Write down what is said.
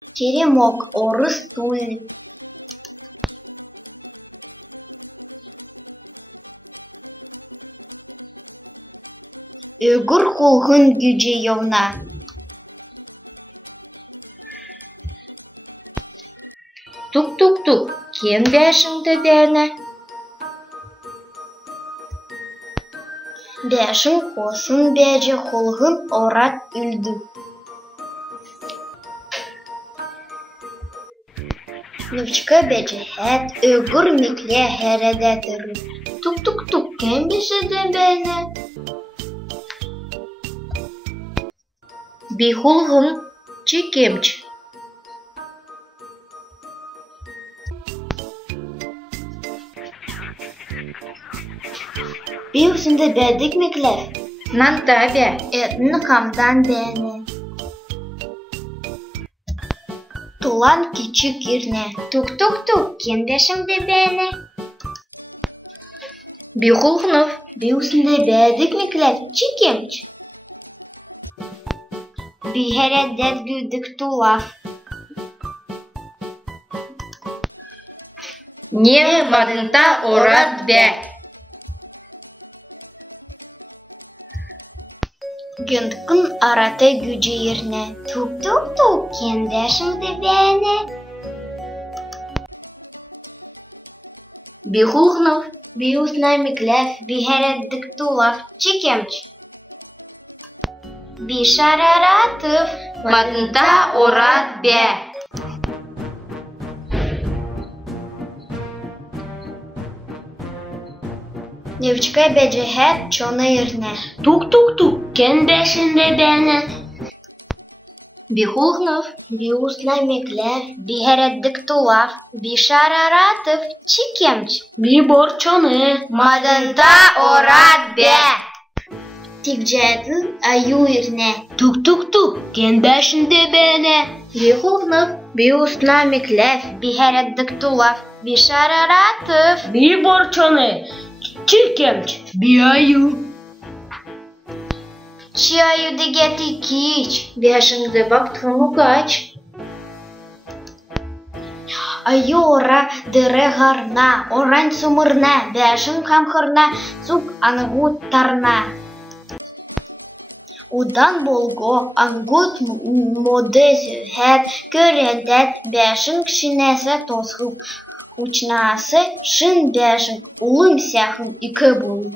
Теремок, орыс туль. Өгір қолғын güce yoluna. Тук-тук-тук, кем бәшіңді бәні? Бәшің қосын бәжі қолғын орат үлді. Нүвчка бәжі әт, өгір мекле әрәдә түрі. Тук-тук-тук, кем бәшіңді бәні? Бихулғын, чекемч. Беусінде бәдік мекләф. Нанта бә. Әтіні қамдан бәні. Тулан кичік ирне. Тук-тук-тук, кем бәшіңді бәні? Бихулғынов. Беусінде бәдік мекләф. Чекемч. Бихәрәдәт гүдік тулав. Не мадынта орат бә. Гүндкін араты güce ерне. Тук-тук-тук, кем бәшіңді бәні? Бихулғынов. Беусна мекләф. Бихәрәдәт тулав. Чекемч. Бишараратов. Мадынта орат бә. Невчка бәжі әт чоны ерне. Тук-тук-тук, кем бәшіңді бәні? Бихулғынов. Беусна мекләф. Бихәрәдәт тулав. Бишараратов. Чекемч. Биборчоны. Мадынта орат бә. Тикжәді аю ерне. Тук-тук-тук, кем бәшіңді бәні? Бихулғынов. Беусна мекләф. Бихәрәдәт тулав. Бишараратов. Биборчоны. Чекемч. Биаю. Чаю дегеті кич. Бәшіңді бақтығын ұқач. Аю ора дыры ғарна. Оран сумырна. Бәшің қамқырна. Сук аңғут тарна. Удан болго аңғут модес әт көрәдәт. Бәшің шинәсі тосқып. Учнасы шын бәшің. Улым сәхін икі болу.